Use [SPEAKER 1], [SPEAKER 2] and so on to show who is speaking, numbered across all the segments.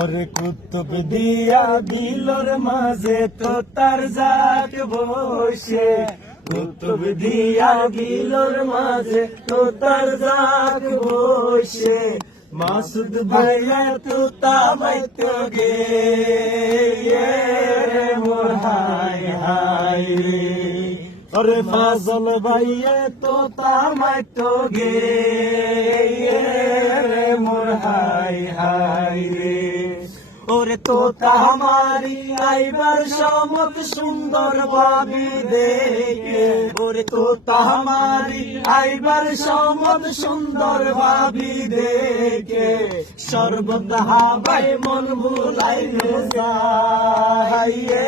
[SPEAKER 1] ওরে কুতুব দিয়া বিলর মাঝে তো তার জাগ বসে। কুতুব দিয়া বিলর মাঝে তো তার জাগ বসে। মাসুদ ভাইয়া তো তো গে মোর হাই হাই রে। ওরে ফাজল ভাইয়া তো তো গে রে মোর হাই হাই রে। ওরে তো তামারি আইবার সমত সুন্দর ভাবি দেখে। ওরে তো তামারি আইবার সমত সুন্দর ভাবি দেখে। সর্বত হাবাই মন ভুলাই হাইয়ে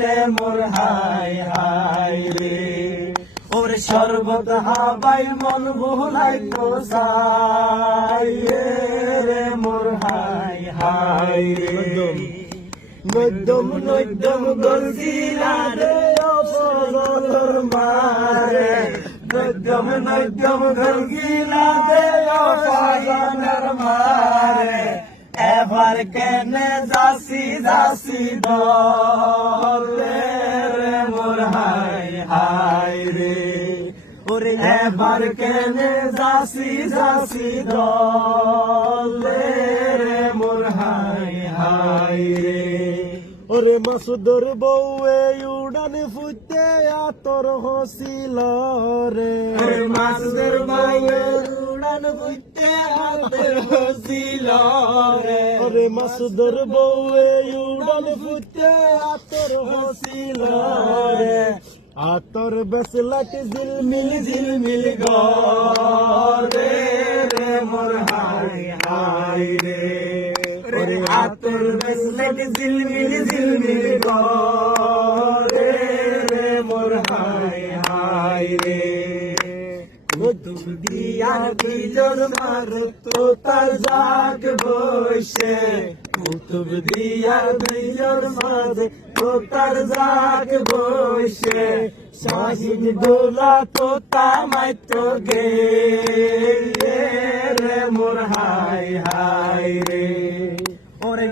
[SPEAKER 1] রে মোর হাই হাই রে। ওরে সর্বত হাবাই মন ভুলাই তো হাই হাই রে নদ্যম নদ্যম গলজিলা রে অপজলর মারে। নদ্যম নদ্যম গলজিলা রে অপজলর মারে। এবার কেনে যাসি যাসি দলে রে মোর হাই হাই রে। ওরে এবার কেনে যাসি যাসি মোর হাই হাই রে। ওরে মাসুদর বউয়ে উড়ান ফুটে আতর হসিল রে। ওরে মাসুদর বউয়ে উড়ান ফুটে আতর হসিল রে। ওরে মাসুদর বউয়ে উড়ান ফুটে আতর হসিল রে। আতর বেসলাট ঝিলমিল ঝিলমিল গরে বেসলাট ঝিলমিল ঝিলমিল গরে রে মোর হাই হাই রে। কুতুব দিয়া বিজর মার তো তার জাগ বসে। কুতুব দিয়া বিজর মার তো তার জাগ বসে। শাহিদ দোলা তো তামাই তো গে রে মোর হাই হাই রে।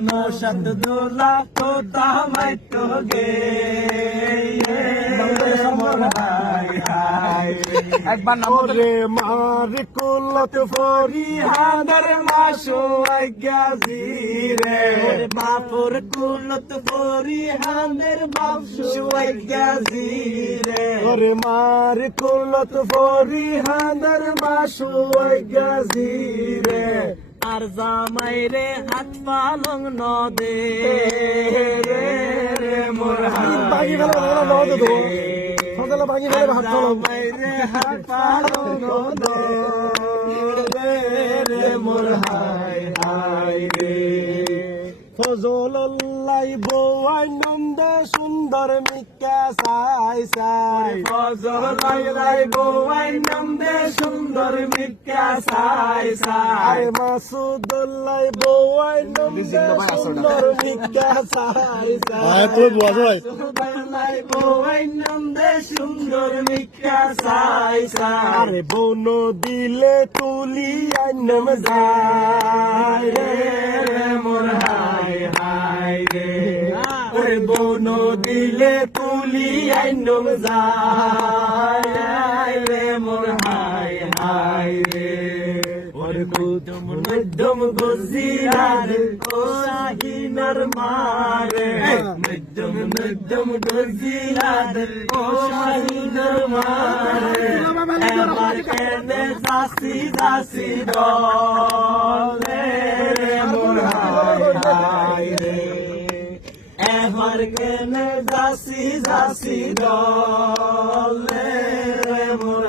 [SPEAKER 1] নশাদ দোলা তো তামাই তো গে
[SPEAKER 2] একবার নাম বলতে
[SPEAKER 1] মার কুলত ফরি হাদার মাসো আজ্ঞাজি রে বাপুর কুলত ফরি হাদের বাপসু আজ্ঞাজি রে ওরে মার কুলত ফরি হাদার মাসো আজ্ঞাজি রে আর জামাই রে হাত পালং নদে। রে রে হাত পালং নদে। রে মোর হাই হাই রে। বৌয়াই নন্দ সুন্দর মিকা সাই সাই ফজলাই লাই বৌয়াই নন্দে সুন্দর মিকা সাই সাই মাসুদুল্লাই বৌয়াই নন্দে সুন্দর মিকা সাই সাই
[SPEAKER 2] তুই বুঝা ভাই।
[SPEAKER 1] নন্দে সুন্দর মিকা সাই সাই আরে বন দিলে তুলি আইনম যায় দিলে তুলি আইনম যায় রে মোর হাই হাই রে। ওরে কুদম মধ্যম গজিরার ও শাহিনার মারে মধ্যম মধ্যম গজিরার ও শাহিনার মারে। এবার কেনে যাসি যাসি দলে মোর হাই হাই রে। এবার কেনে দাসি দাসি দলে মোর